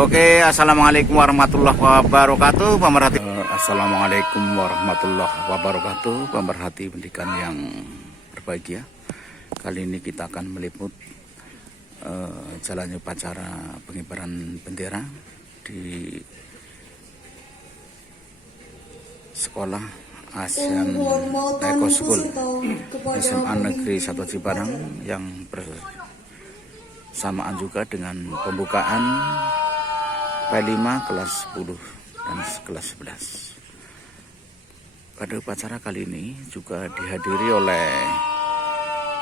Oke, assalamualaikum warahmatullahi wabarakatuh. Assalamualaikum warahmatullahi wabarakatuh. Pemerhati pendidikan yang berbahagia. Kali ini kita akan meliput jalannya upacara pengibaran bendera di Sekolah ASEAN Eco School SMA Negeri 1 Cibarang yang bersamaan juga dengan pembukaan P5 kelas 10 dan kelas 11. Pada upacara kali ini juga dihadiri oleh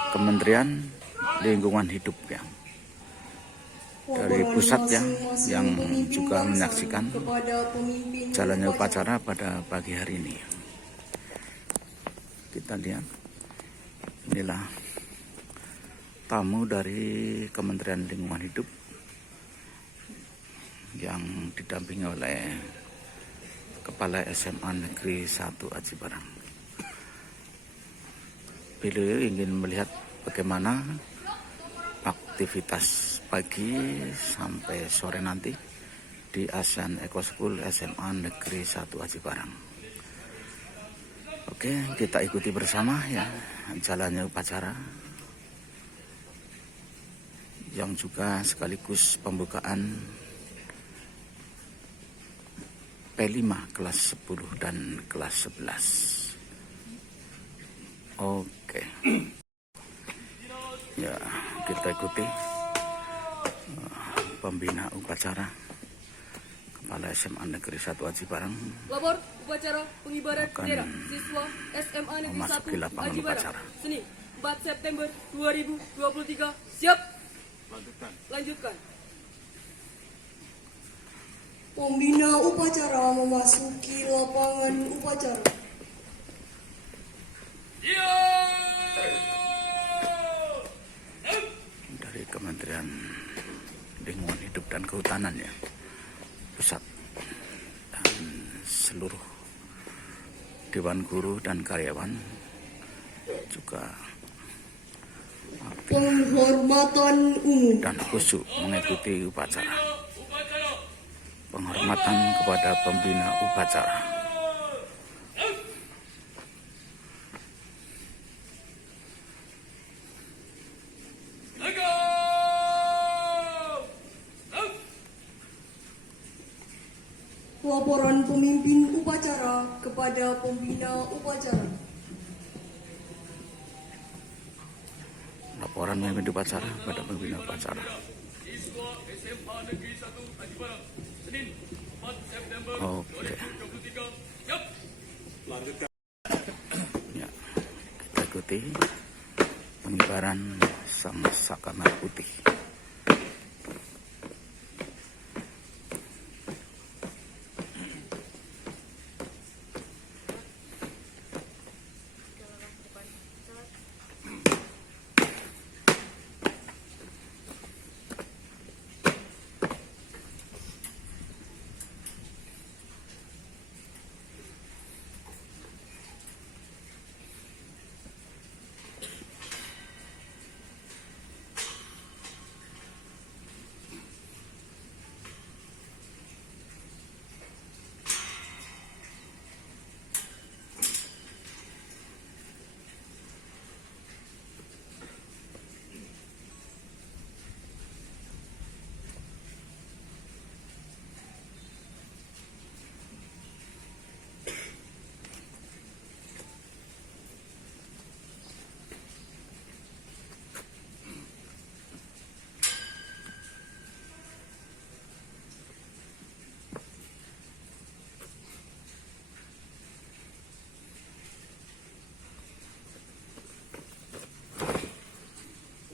Kementerian Lingkungan Hidup ya, dari pusat ya, yang juga menyaksikan jalannya upacara pada pagi hari ini. Kita lihat, inilah tamu dari Kementerian Lingkungan Hidup yang didampingi oleh Kepala SMA Negeri 1 Aji Barang. Beliau ingin melihat bagaimana aktivitas pagi sampai sore nanti di ASEAN Eco School SMA Negeri 1 Aji Barang. Oke, kita ikuti bersama ya jalannya upacara yang juga sekaligus pembukaan P5 kelas 10 dan kelas 11. Oke. Ya, kita ikuti pembina upacara Kepala SMA Negeri 1 Aji Barang. Labor upacara pengibaran bendera siswa SMA Negeri 1 Aji Barang. Senin 4 September 2023. Siap. Lanjutkan. Pembina upacara memasuki lapangan upacara. Dari Kementerian Lingkungan Hidup dan Kehutanan ya, pusat, dan seluruh Dewan Guru dan karyawan juga Penghormatan umum dan khusyuk mengikuti upacara. Penghormatan kepada pembina upacara. Laporan pemimpin upacara kepada pembina upacara. Laporan pemimpin upacara pada pembina upacara. Siswa SMA Negeri 1 Aji Barang. Senin 4 September Oke. 2023. Siap. Lanjutkan. Ya, kita ikuti pengibaran sang saka merah putih.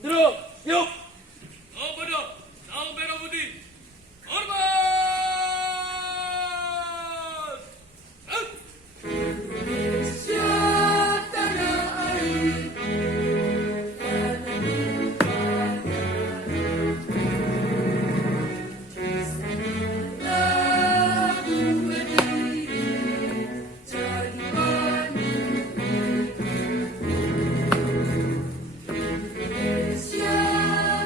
Duduk. Yuk. Salam pada. Salam merah putih. Hormat. Indonesia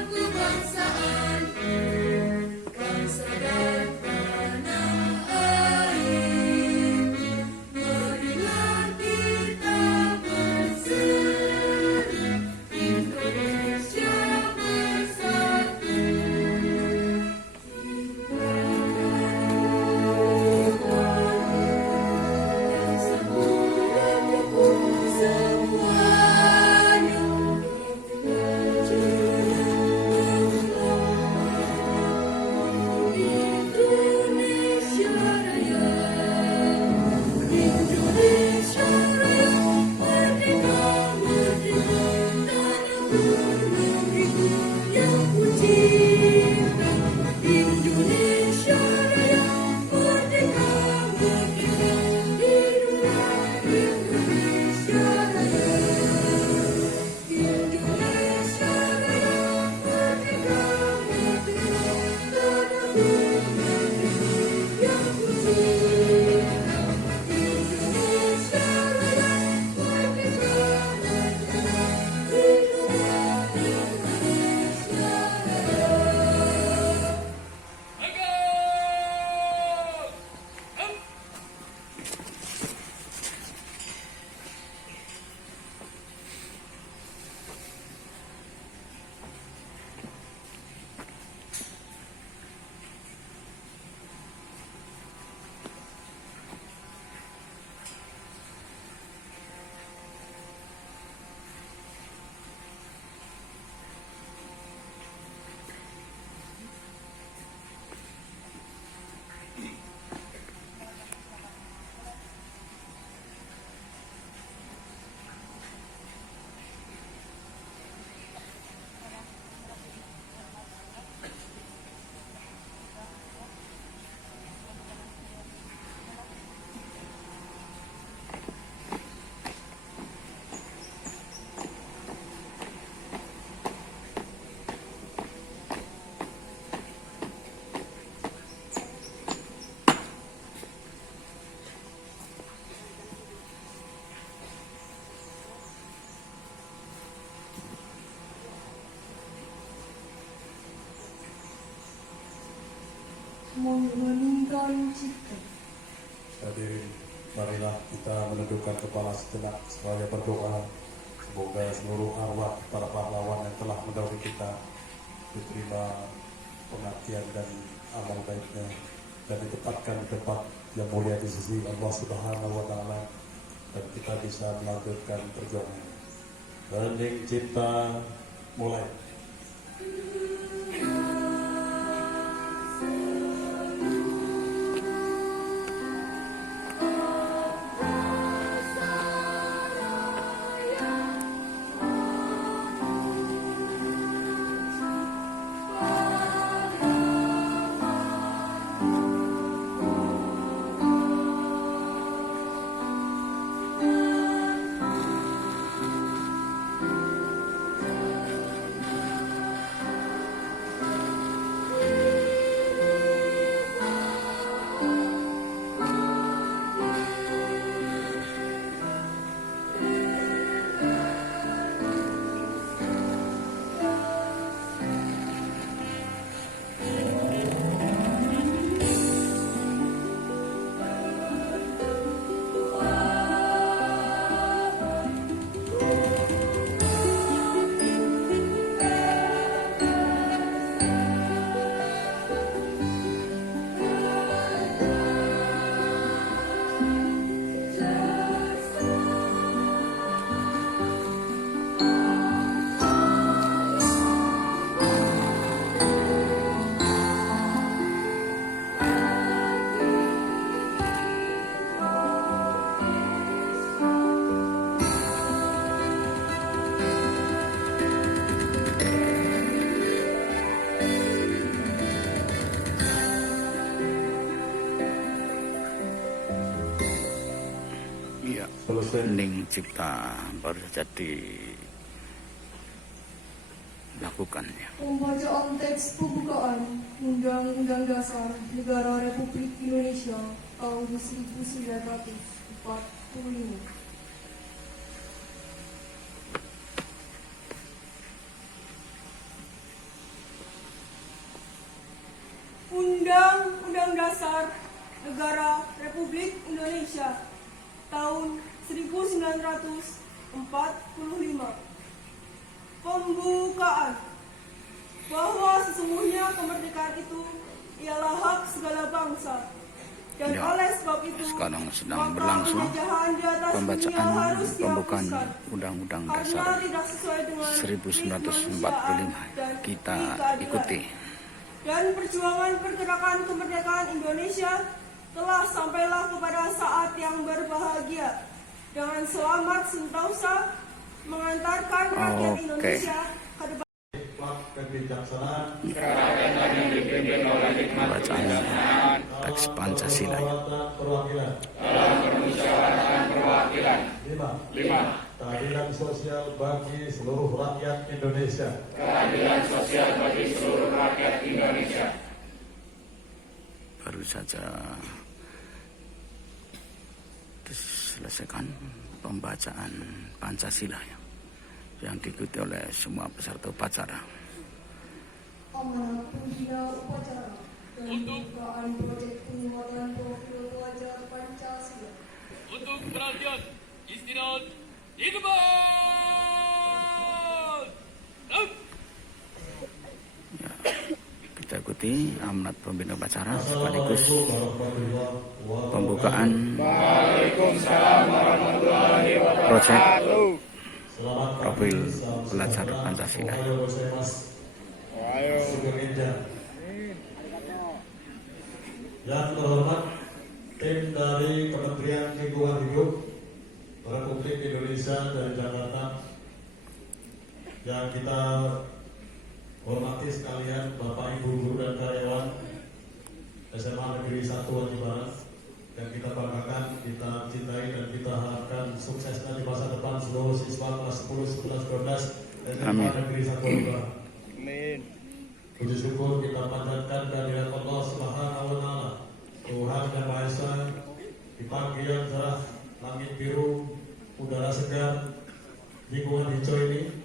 mengeningkan cipta. Hadirin, marilah kita menundukkan kepala sejenak sebagai berdoa. Semoga seluruh arwah para pahlawan yang telah mendahului kita diterima pengabdian dan amal baiknya dan ditempatkan di tempat yang mulia di sisi Allah Subhanahu wa Ta'ala, dan kita bisa melanjutkan perjuangan. Hening cipta, mulai. Iya, hening cipta baru saja dilakukannya. Pembacaan teks pembukaan Undang-Undang Dasar Negara Republik Indonesia tahun 1945. Undang-Undang Dasar Negara Republik Indonesia tahun 1945. Pembukaan. Bahwa sesungguhnya kemerdekaan itu ialah hak segala bangsa. Dan Ya, oleh sebab itu, sekarang sedang maka berlangsung penjajahan di atas dunia pembacaan harus pembukaan dihapuskan. Undang-Undang Karena Dasar tidak sesuai dengan 1945. dan Kita keadilan. ikuti. Dan perjuangan pergerakan kemerdekaan Indonesia telah sampailah kepada saat yang berbahagia, dengan selamat sentosa mengantarkan rakyat Oke. Indonesia ke depan. Kebijaksanaan, Pembacaan teks Pancasila. perwakilan. 5. Keadilan sosial bagi seluruh rakyat Indonesia. Baru saja diselesaikan pembacaan Pancasila yang diikuti oleh semua peserta upacara. Amanah pembina upacara dan pembukaan proyek penguatan profil pelajar Pancasila. Untuk perhatian, istirahat, dikebal! Ya, kita ikuti amanat pembina upacara sekaligus pembukaan proyek profil pelajar Pancasila. Yang terhormat tim dari Kementerian Lingkungan Hidup Republik Indonesia dari Jakarta, yang kita hormati sekalian Bapak Ibu guru dan karyawan SMA Negeri 1 Wadi Barat, yang kita banggakan, kita cintai, dan kita harapkan suksesnya di masa depan seluruh siswa kelas 10, 11, 12 SMA Negeri 1 Wadi Barat. Amin. Puji syukur kita panjatkan kehadirat Allah Subhanahu wa Ta'ala, Tuhan yang Maha Esa, di pagi yang cerah, langit biru, udara segar, lingkungan hijau ini,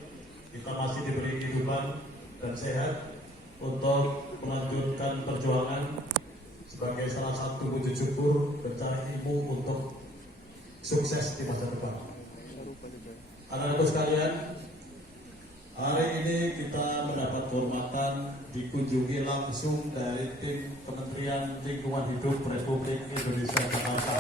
kita masih diberi kehidupan dan sehat untuk melanjutkan perjuangan sebagai salah satu wujud syukur mencari ilmu untuk sukses di masa depan. Anak-anak sekalian, hari ini kita mendapat kehormatan dikunjungi langsung dari tim Kementerian Lingkungan Hidup Republik Indonesia Jakarta.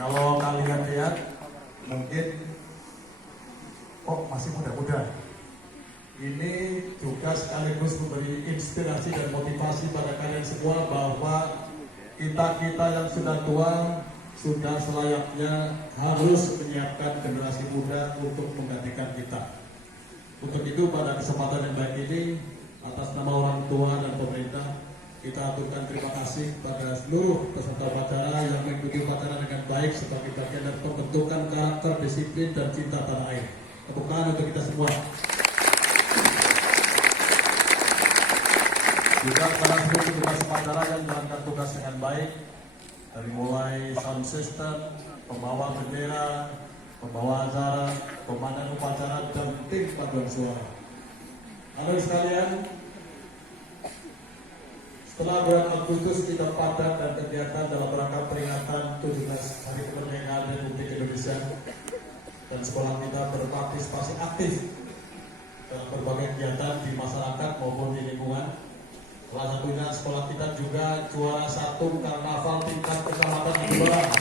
Kalau kalian lihat, mungkin masih muda-muda. Ini juga sekaligus memberi inspirasi dan motivasi pada kalian semua bahwa kita yang sudah tua sudah selayaknya harus menyiapkan generasi muda untuk menggantikan kita. Untuk itu pada kesempatan yang baik ini, atas nama orang tua dan pemerintah, kita aturkan terima kasih pada seluruh peserta upacara yang mengikuti upacara dengan baik sebagai bagian dari pembentukan karakter, disiplin, dan cinta tanah air. Tepuk tangan untuk kita semua. Juga para seluruh petugas upacara yang menjalankan tugas dengan baik, dari mulai sound system, pembawa bendera, pembawa acara, komandan upacara, dan tim paduan suara. Anak sekalian, setelah bulan Agustus kita padat dan kegiatan dalam rangka peringatan 17 Hari Kemerdekaan Republik Indonesia, dan sekolah kita berpartisipasi aktif dalam berbagai kegiatan di masyarakat maupun di lingkungan. Salah satunya sekolah kita juga juara 1 karnaval tingkat kecamatan di Jombang.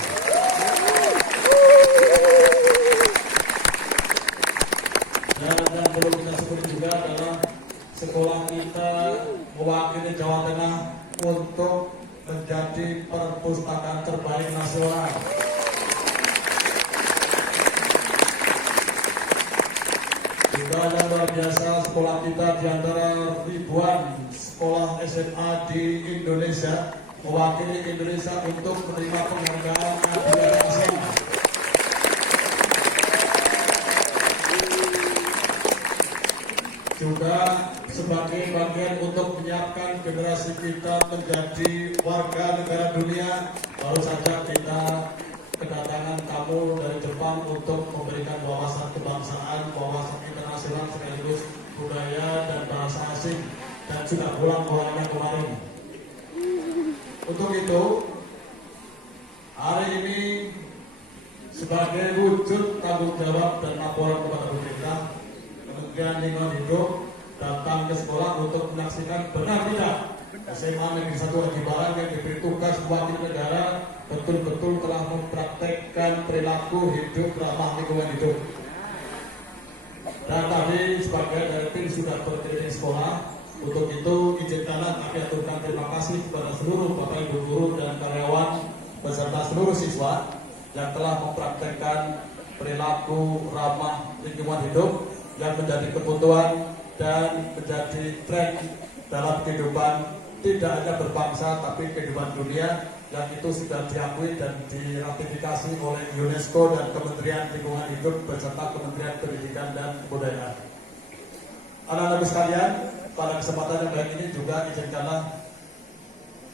Dan yang perlu kita sebut juga adalah sekolah kita mewakili Jawa Tengah untuk menjadi perpustakaan terbaik nasional. Juga yang luar biasa, sekolah kita di antara ribuan sekolah SMA di Indonesia mewakili Indonesia untuk menerima penghargaan Adiwara Nasional. Juga sebagai bagian untuk menyiapkan generasi kita menjadi warga negara dunia, baru saja kita kedatangan tamu dari Jepang untuk memberikan wawasan kebangsaan, wawasan internasional sekaligus budaya dan bahasa asing, dan sudah pulang orangnya kemarin. Untuk itu, hari ini sebagai wujud tanggung jawab dan laporan kepada pemerintah, Kementerian Lingkungan Hidup datang ke sekolah untuk menyaksikan benar tidak SMA Negeri 1 Haji Barang yang diberi tugas mewakili negara betul-betul telah mempraktekkan perilaku hidup ramah lingkungan hidup. Dan tadi sebagai dari tim sudah berkeliling sekolah. Untuk itu izinkanlah kami aturkan terima kasih kepada seluruh Bapak Ibu guru dan karyawan beserta seluruh siswa yang telah mempraktekkan perilaku ramah lingkungan hidup yang menjadi kebutuhan dan menjadi tren dalam kehidupan tidak hanya berbangsa tapi kehidupan dunia, yang itu sudah diakui dan diratifikasi oleh UNESCO dan Kementerian Lingkungan Hidup beserta Kementerian Pendidikan dan Kebudayaan. Anak-anak sekalian, pada kesempatan yang baik ini juga izinkanlah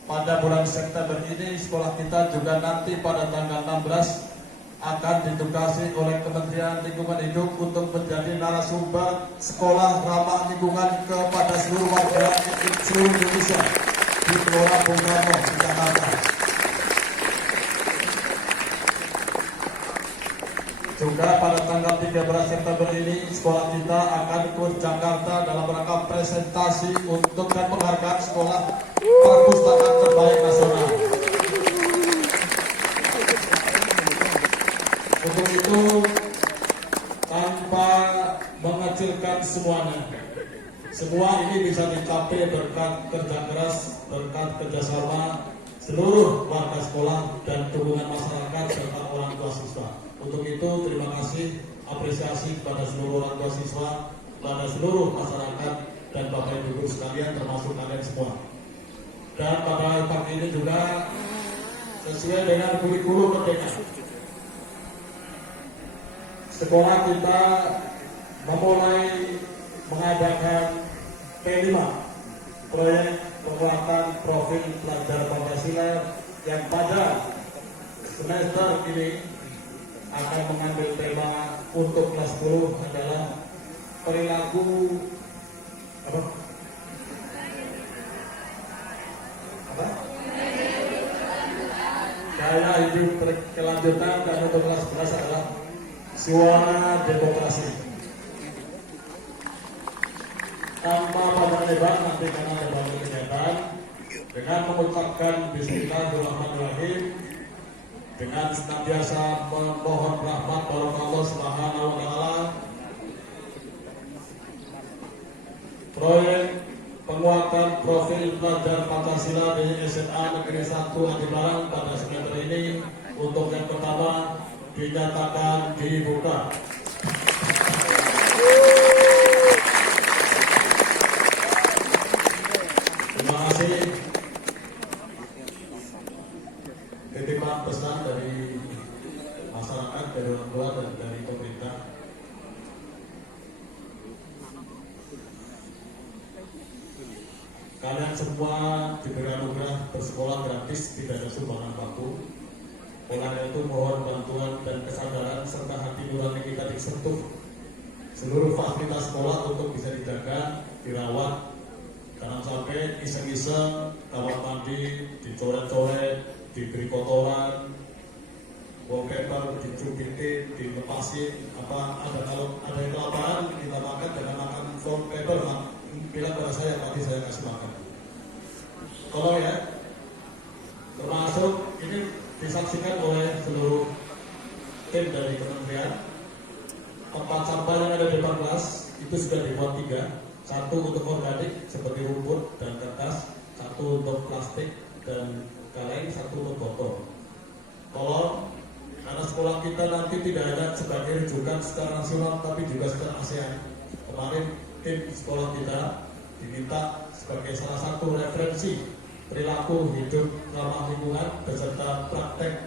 pada bulan September ini sekolah kita juga nanti pada tanggal 16 akan ditugasi oleh Kementerian Lingkungan Hidup untuk menjadi narasumber sekolah ramah lingkungan kepada seluruh warga seluruh Indonesia di Gelora Bung Karno di Jakarta. Juga pada tanggal 13 September ini sekolah kita akan ke Jakarta dalam rangka presentasi untuk dan penghargaan sekolah perpustakaan terbaik nasional. Untuk itu, tanpa mengecilkan semuanya, semua ini bisa dicapai berkat kerja keras, berkat kerjasama seluruh warga sekolah dan dukungan masyarakat serta orang tua siswa. Untuk itu, terima kasih, apresiasi kepada seluruh orang tua siswa, pada seluruh masyarakat dan Bapak Ibu guru sekalian, termasuk kalian semua. Dan pada pagi ini juga sesuai dengan kurikulum merdeka, sekolah kita memulai mengadakan P5, proyek penguatan profil pelajar Pancasila, yang pada semester ini akan mengambil tema untuk kelas 10 adalah perilaku apa? Apa? Gaya hidup berkelanjutan, dan untuk kelas 11 adalah suara demokrasi. Tanpa panjang lebar nanti karena ada banyak kegiatan, dengan mengucapkan Bismillahirrahmanirrahim, dengan senantiasa memohon rahmat dari Allah Subhanahu wa Ta'ala, proyek penguatan profil pelajar Pancasila di SMA Negeri 1 Adi Barang pada semester ini untuk yang pertama dinyatakan dibuka. Terima kasih. Titipan pesan dari masyarakat, dari orang tua dan dari pemerintah. Kalian semua diberi anugerah bersekolah gratis, tidak ada sumbangan bangku. Oleh itu mohon bantuan dan kesadaran serta hati nurani kita disentuh seluruh fasilitas sekolah untuk bisa dijaga, dirawat, jangan sampai iseng-iseng kamar mandi dicoret-coret, diberi kotoran, wallpaper dicubitin, dilepasin, apa ada kalau ada yang kelaparan kita makan dengan makan wallpaper, bilang pada saya pasti saya kasih makan. Tolong ya, termasuk ini disaksikan oleh seluruh tim dari kementerian. Tempat sampah yang ada di depan kelas itu sudah dibuat 3, satu untuk organik seperti rumput dan kertas, satu untuk plastik dan kaleng, satu untuk botol. Tolong, karena sekolah kita nanti tidak hanya sebagai rujukan secara nasional tapi juga secara ASEAN. Kemarin tim sekolah kita diminta sebagai salah satu referensi perilaku hidup ramah lingkungan beserta praktek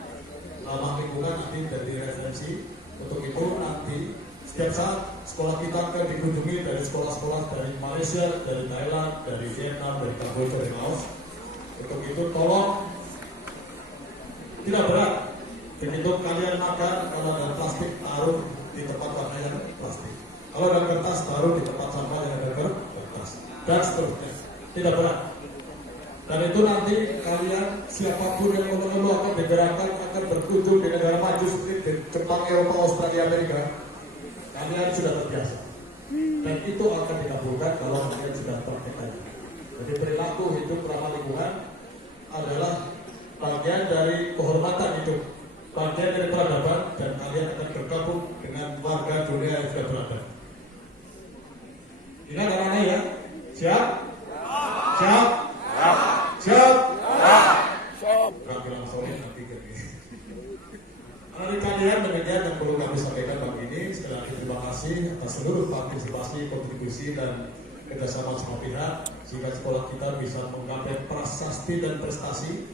ramah lingkungan nanti dari referensi. Untuk itu nanti setiap saat sekolah kita akan dikunjungi dari sekolah-sekolah dari Malaysia, dari Thailand, dari Vietnam, dari Kamboja, dari Laos. Untuk itu tolong tidak berat. Begitu kalian makan, kalau ada plastik taruh di tempat pakaian plastik. Kalau ada kertas taruh di tempat sampah yang ada kertas. Dan seterusnya. Tidak berat. Dan itu nanti kalian siapapun yang mengeluh akan digerakkan akan berkunjung di negara maju seperti di Jepang, Eropa, Australia, Amerika. Kalian sudah terbiasa. Dan itu akan dikabulkan kalau kalian sudah praktekkan. Jadi perilaku hidup ramah lingkungan adalah bagian dari kehormatan hidup, bagian dari peradaban, dan kalian akan bergabung dengan warga dunia yang sudah berada. Ini anak-anak ya? Siap? Siap? Siap? Gak bilang sorry nanti gini. Dari kalian demikian yang perlu kami sampaikan pagi ini. Sekali lagi terima kasih atas seluruh partisipasi, kontribusi dan kerjasama semua pihak sehingga sekolah kita bisa menggapai prasasti dan prestasi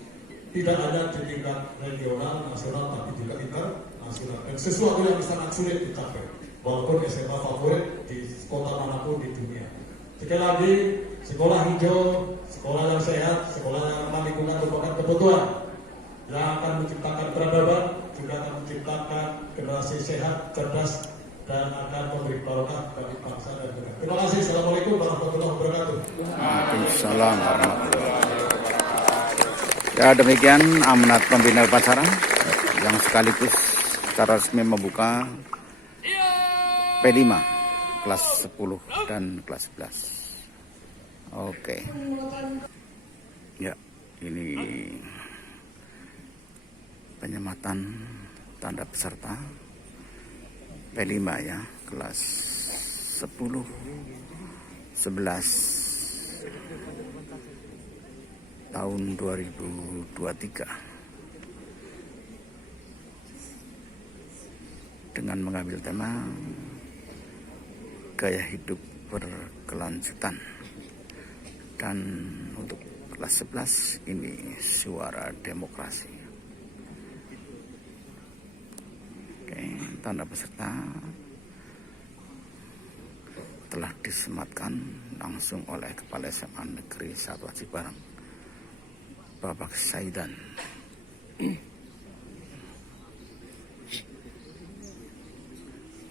tidak hanya di tingkat regional, nasional, tapi juga internasional. Dan sesuatu yang sangat sulit dicapai walaupun SMA favorit di kota manapun di dunia. Sekali lagi, sekolah hijau, sekolah yang sehat, sekolah yang ramah lingkungan merupakan kebutuhan yang akan menciptakan peradaban, juga akan menciptakan generasi sehat, cerdas, dan akan memberi barokah bagi bangsa dan negara. Terima kasih. Assalamualaikum warahmatullahi wabarakatuh. Waalaikumsalam warahmatullahi wabarakatuh. Ya, demikian amanat pembina upacara yang sekaligus secara resmi membuka P5 kelas 10 dan kelas 11. Oke. Ya, ini penyematan tanda peserta P5 ya, kelas 10, 11 tahun 2023 dengan mengambil tema gaya hidup berkelanjutan, dan untuk kelas 11 ini suara demokrasi. Oke, tanda peserta telah disematkan langsung oleh Kepala SMA Negeri 1 Aji Barang, Bapak Saidan.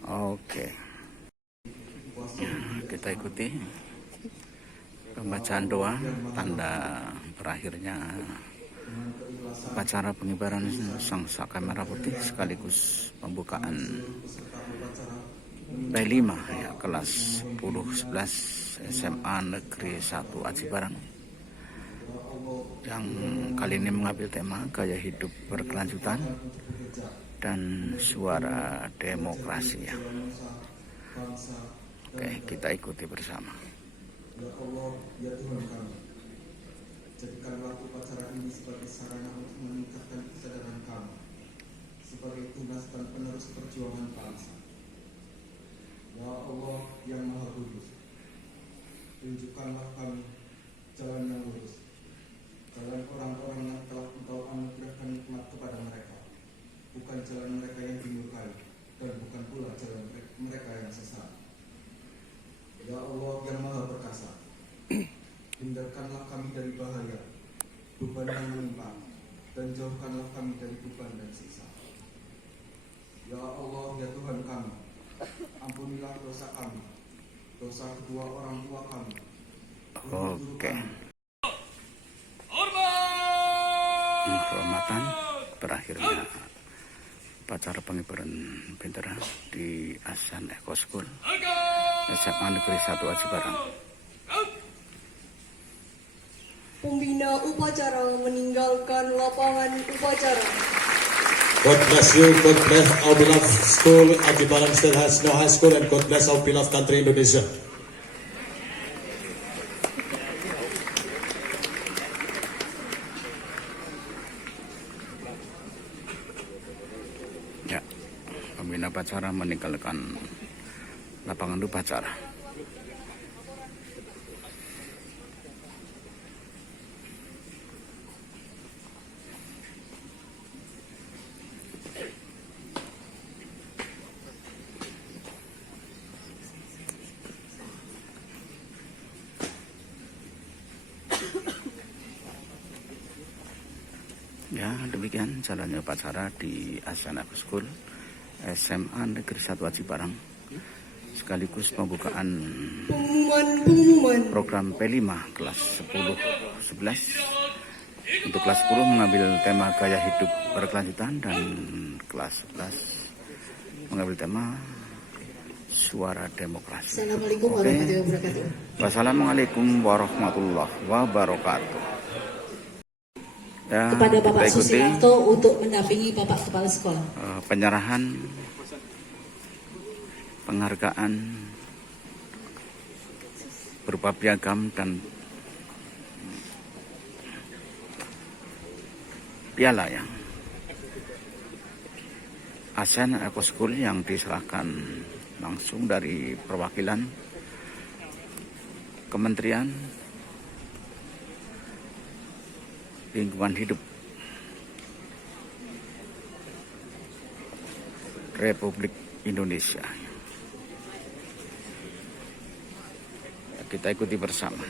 Oke. kita ikuti pembacaan doa tanda berakhirnya upacara pengibaran Sang Saka Merah Putih sekaligus pembukaan P5 ya, kelas 10-11 SMA Negeri 1 Aji Barang yang kali ini mengambil tema gaya hidup berkelanjutan dan suara demokrasi ya. Oke, kita ikuti bersama. Ya Allah, ya Tuhan kami, jadikanlah upacara ini sebagai sarana untuk meningkatkan kesadaran kami sebagai tunas dan penerus perjuangan bangsa. Ya Allah yang Maha Kudus, tunjukkanlah kami jalan yang lurus, jalan orang-orang yang telah Engkau anugerahkan nikmat kepada mereka, bukan jalan mereka yang dimurkai dan bukan pula jalan mereka yang sesat. Ya Allah yang Maha Perkasa, hindarkanlah kami dari bahaya, beban yang menimpa, dan jauhkanlah kami dari beban dan siksa. Ya Allah ya Tuhan kami, ampunilah dosa kami, dosa kedua orang tua kami. Oke. Hormat! Penghormatan berakhirnya upacara pengibaran bendera di Asan Eco School SMA Negeri 1 Aji Barang. Pembina upacara meninggalkan lapangan upacara. God bless you, God bless our beloved school. Aji Barang still has no high school, and God bless our beloved country Indonesia. Ya, pembina upacara meninggalkan lapangan upacara. Ya, demikian jalannya upacara di Asan Eco School SMA Negeri 1 Aji Barang sekaligus pembukaan Pengumuman program P5 kelas 10-11. Untuk kelas 10 mengambil tema gaya hidup berkelanjutan dan kelas 11 mengambil tema suara demokrasi. Assalamualaikum warahmatullahi wabarakatuh. Wassalamualaikum warahmatullahi wabarakatuh. Ya, Kepada Bapak kita ikuti Susiarto untuk mendampingi Bapak Kepala Sekolah. penyerahan penghargaan berupa piagam dan piala ya. Asan Eco School yang diserahkan langsung dari perwakilan Kementerian Lingkungan Hidup Republik Indonesia. Kita ikuti bersama.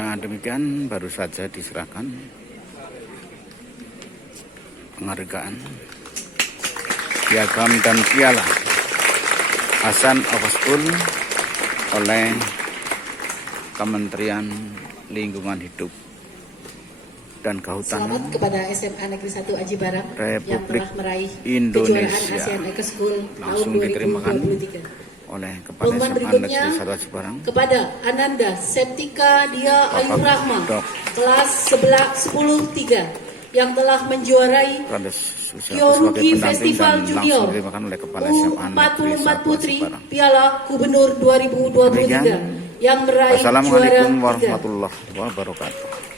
Ya, demikian baru saja diserahkan penghargaan piagam dan piala Asan Eco School oleh Kementerian Lingkungan Hidup dan Kehutanan Selamat kepada SMA Negeri 1 Aji Barang yang Republik telah meraih Indonesia. kejuaraan ASEAN Eco School tahun Langsung diterima 2023. oleh Kepala Pengumuman SMA berikutnya Negeri 1 Aji Barang. kepada Ananda Septika Dia Ayu Bapak Rahma Dok. kelas 10-3 yang telah menjuarai Randes Susiati Kyorugi sebagai pendamping Festival dan Junior langsung diterimakan oleh Kepala SMA Negeri 1 U44 Aji Putri Barang. Piala Gubernur 2023 Demikian. yang meraih juara Assalamualaikum 3. warahmatullahi wabarakatuh.